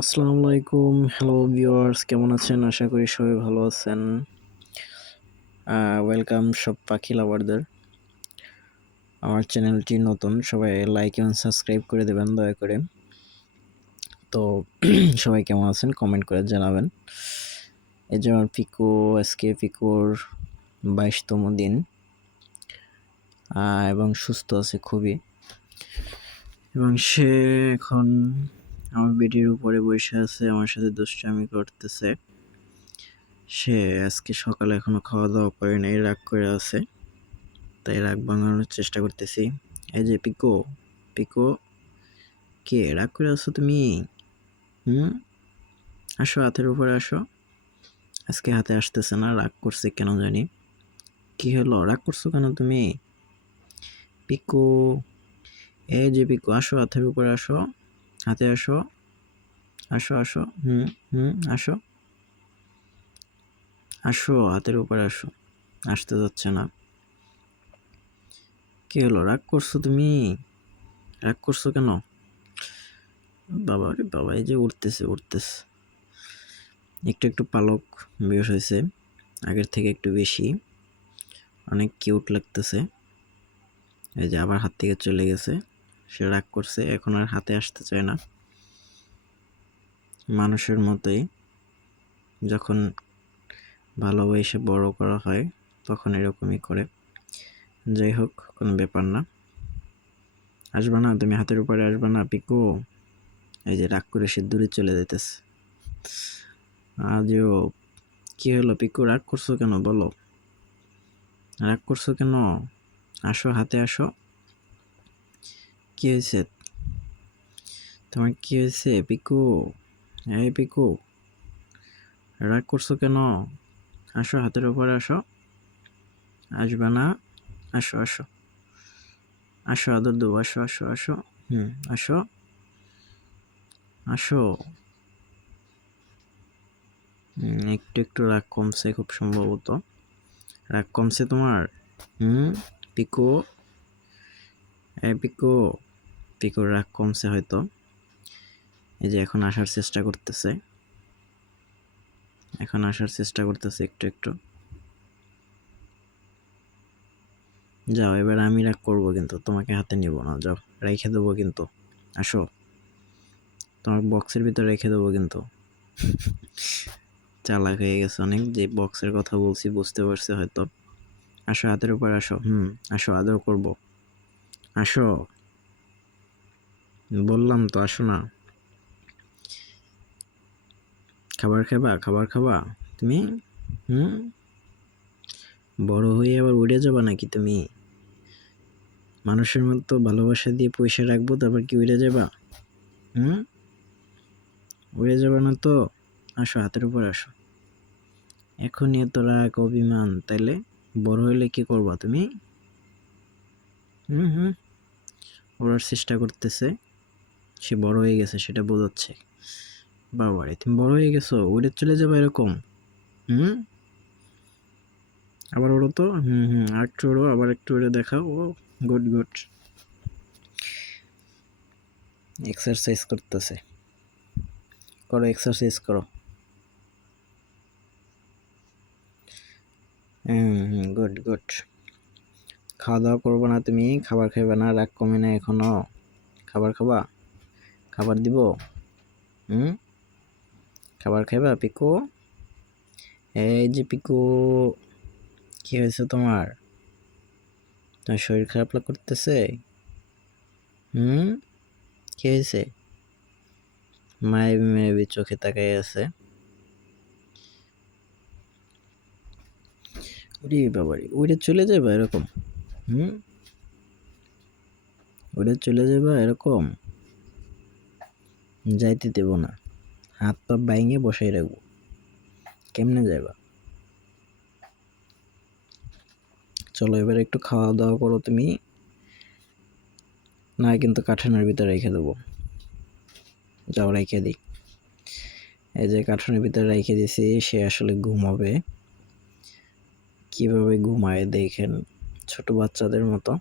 আসসালামু আলাইকুম, hello viewers, কেমন আছেন? আশা করি সবাই ভালো আছেন। ওয়েলকাম সব পাখি লাভারদের। আমার চ্যানেলটি নতুন, সবাই লাইক এবং সাবস্ক্রাইব করে দেবেন দয়া করে। তো সবাই কেমন আছেন কমেন্ট করে জানাবেন। এই যে আমার পিকু, আজকে পিকুর 22তম দিন এবং সুস্থ আছে খুবই, এবং সে এখন আমার বেডির উপরে বসে আছে, আমার সাথে দুষ্টামি করতেছে। সে আজকে সকালে এখনো খাওয়া দাওয়া করে নাই, রাগ করে আছে, তাই রাগ ভাঙানোর চেষ্টা করতেছি। এই যে পিকো, পিকো, কে রাগ করে আছো তুমি? আসো, হাতের উপরে আসো। আজকে হাতে আসতেছে না, রাগ করছে কেন জানি। কি হলো, রাগ করছো কেন তুমি? পিকো, এই যে পিকো, আসো হাতের উপরে আসো, হাতে আসো, আসো আসো, আসো, আসো হাতের উপরে আসো। আসতে যাচ্ছে না, কি হলো, রাগ করছো তুমি? রাগ করছো কেন? বাবা রে বাবা, এই যে উঠতেছে উঠতেছে, একটু একটু পালক বের হয়েছে, আগের থেকে একটু বেশি, অনেক কিউট লাগতেছে। এই যে আবার হাত থেকে চলে গেছে, সে রাগ করছে, এখন আর হাতে আসতে চায় না। মানুষের মতোই যখন ভালোবেসে বড় করা হয় তখন এরকমই করে। যাই হোক, কোনো ব্যাপার না। আসবা না তুমি, হাতের উপরে আসবা না পিকু? এই যে রাগ করে সে দূরে চলে যেতেছে। আজও কি হলো পিকু, রাগ করছো কেন বলো? রাগ করছো কেন? আসো, হাতে আসো। কি হয়েছে তোমার, কি হয়েছে পিকু? এই পিকু, রাগ করছো কেন? আসো, হাতের উপরে আসো। আসবে না? আসো আসো আসো, আদর দেবো, আসো আসো আসো। আসো আসো। একটু একটু রাগ কমছে খুব সম্ভবত। রাগ কমছে তোমার? পিকু, পিকু, পিকুর রাগ কমছে হয়তো। এই যে এখন আসার চেষ্টা করতেছে, এখন আসার চেষ্টা করতেছে একটু একটু। যাও, এবার আমি রাগ করবো কিন্তু, তোমাকে হাতে নিব না, যাও, রেখে দেবো কিন্তু। আসো, তোমার বক্সের ভিতরে রেখে দেবো কিন্তু। চালাক হয়ে গেছে অনেক, যে বক্সের কথা বলছি বুঝতে পারছে হয়তো। আসো, হাতের উপর আসো। আসো, আদর করব। আসো, বললাম তো, আসো না। খাবার খাবা, খাবার খাবা তুমি? বড় হয়ে আবার উড়ে যাবা নাকি তুমি? মানুষের মতো ভালোবাসা দিয়ে পয়সা রাখবো, তারপর কি উড়ে যাবা? উড়ে যাবে না তো। আসো, হাতের উপর আসো। এখনই এত রাগ অভিমান, তাইলে বড় হইলে কি করবা তুমি? ওড়ার চেষ্টা করতেছে, সে বড় হয়ে গেছে সেটা বোঝাচ্ছে। বাবারে, তুমি বড় হয়ে গেছো, উড়ে চলে যাবে এরকম? আবার ওড়ো তো। আর একটু ওড়ো, আবার একটু উড়ে দেখাও। ও গুড গুড, এক্সারসাইজ করতেছে, করো এক্সারসাইজ করো। Good good. খাওয়া দাওয়া করবো না তুমি? খাবার খাইবে না? রাগ কমে না এখনো? খাবার খাবা? খাবার দিব? খাবার খাইবা পিকু? এই যে পিকু, কি হয়েছে তোমার? তোমার শরীর খারাপ করতেছে? কি হয়েছে? মায়াবী মায়াবী চোখে তাকাই আছে। ওরে বাবারে, উড়ে চলে যাবে এরকম? উড়ে চলে যাবে এরকম? যাইতে দেব না, হাত পা বাইঙে বসাই রাখবো। কেমনে যাইবা? চলো, এবার একটু খাওয়া দাওয়া করো তুমি, না কিন্তু কাঠানের ভিতরে রেখে দেবো। যাও, রেখে দিই। এই যে কাঠানের ভিতরে রেখে দিছি, সে আসলে ঘুমাবে। কিভাবে ঘুমায় দেখেন, ছোট বাচ্চাদের মতো।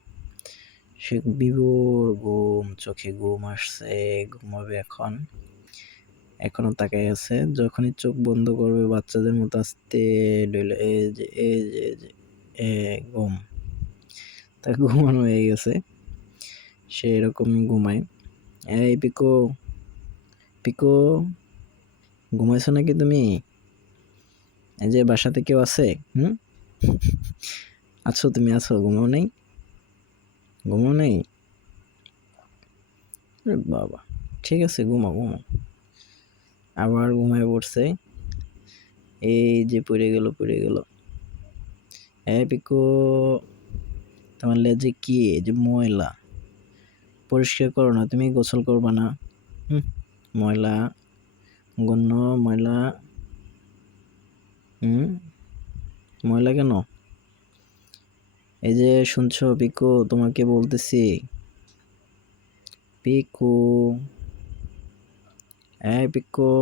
সে বিভোর ঘুম, চোখে ঘুম আসছে, ঘুমাবে এখন। এখনো তাকাই আছে। যখনই চোখ বন্ধ করবে বাচ্চাদের মতো আস্তে ডইলে এই যে এ ঘুম। তার ঘুমানো হয়ে গেছে, সে এরকমই ঘুমায়। এই পিকো, পিকো ঘুমাইছো নাকি তুমি? এই যে বাসাতে কেউ আছে? আছো, তুমি আছো, ঘুমাও নেই? ঘুমাও নেই? বাবা, ঠিক আছে, ঘুমাও ঘুমাও। আবার ঘুমায় পড়ছে। এই যে পড়ে গেল পড়ে গেল। এই পিকো, তোমার লেজে কি এই যে ময়লা, পরিষ্কার করো না? তুমি গোসল করবা না? ময়লা, গন্ধ, ময়লা। ময়লা কেন? এই যে শুনছো পিকো, তোমাকে বলতেছি। পিকু, এই পিকো।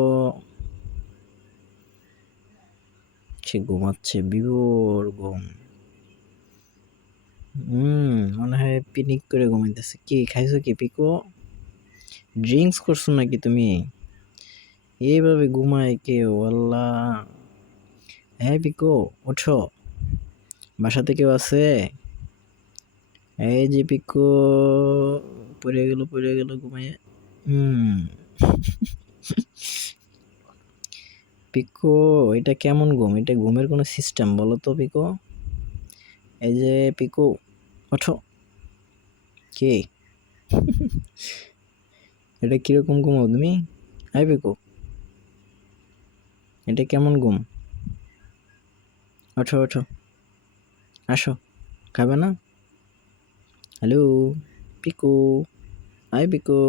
সে ঘুমাচ্ছে, বিভোর ঘুম। মনে হয় পিকনিক করে ঘুমাইতেছে। কি খাইছো কি পিকো? ড্রিঙ্কস করছো নাকি তুমি? এইভাবে ঘুমায় কেউ? আল্লাহ। হ্যাঁ পিকো, ওঠো, বাসাতে কেউ আছে? এই যে পিকো, পড়ে গেল ঘুমাইয়ে। পিকো, এটা কেমন ঘুম? এটা ঘুমের কোনো সিস্টেম বলো তো পিকো? এই যে পিকো, ওঠো। কে? এটা কিরকম ঘুমাও তুমি? হাই পিকো, এটা কেমন ঘুম? ওঠো ওঠো, আসো, খাবে না? হ্যালো পিকু, হাই পিকু,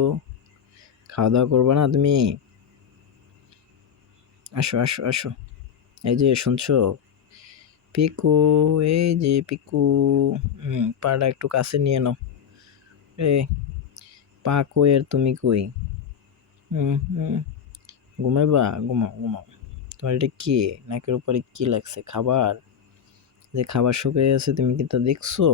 খাওয়া দাওয়া করবে না তুমি? আসো আসো আসো, এই যে শুনছো পিকু, এই যে পিকু, পাটা একটু কাছে নিয়ে নাও। এ পা কই আর তুমি কই? ঘুমাইবা? ঘুমাও ঘুমাও। তোমার এটা কি নাকের উপরে কি লাগছে? খাবার? যে খাবার শুকিয়ে আছে, তুমি কি তা দেখছো?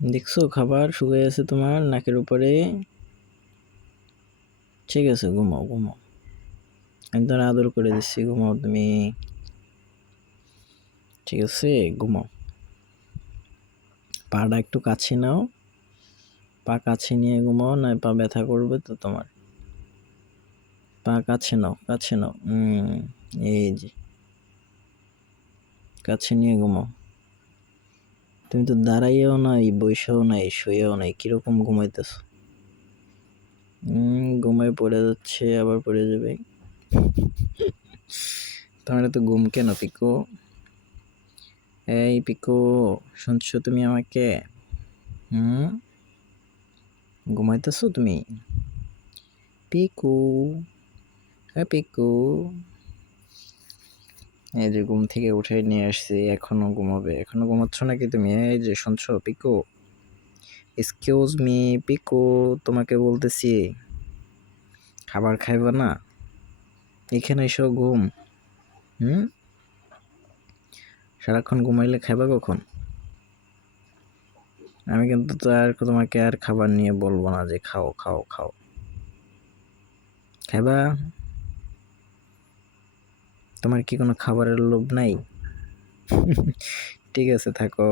দেখছো খাবার শুকিয়ে আছে তোমার নাকের উপরে? ঠিক আছে, ঘুমাও ঘুমাও, আমি তোমার আদর করে দিচ্ছি, ঘুমাও তুমি। ঠিক আছে, ঘুমাও। পাটা একটু কাছে নাও, পা কাছে নিয়ে ঘুমাও, না পা ব্যথা করবে তো তোমার। পা কাছে নাও, কাছে নাও। এই যে কাছে নিয়ে ঘুমাও। তুমি তো দাঁড়াইয়াও নাই, বসেও নাই, শুয়েও নাই, কিরকম ঘুমাইতেছ? ঘুমায় পড়ে যাচ্ছে, আবার পড়ে যাবে। তোমার তো ঘুম কেন পিকো? এই পিকো, শুনছো তুমি আমাকে? ঘুমাইতেছো তুমি? পিকু, হ্যাঁ পিকু। এই যে ঘুম থেকে উঠে নিয়ে আসছি, এখনো ঘুমাবে? এখনো ঘুমাচ্ছ নাকি তুমি? এই যে শুনছো পিকু, এক্সকিউজ মি পিকু, তোমাকে বলতেছি, খাবার খাইবা না? এখানে এসো ঘুম। সারাক্ষণ ঘুমাইলে খাইবা কখন? আমি কিন্তু তো আর তোমাকে আর খাবার নিয়ে বলবো না যে খাও খাও খাও। খাইবা? তোমার কি কোনো খাবারের লোভ নাই? ঠিক আছে, থাকো,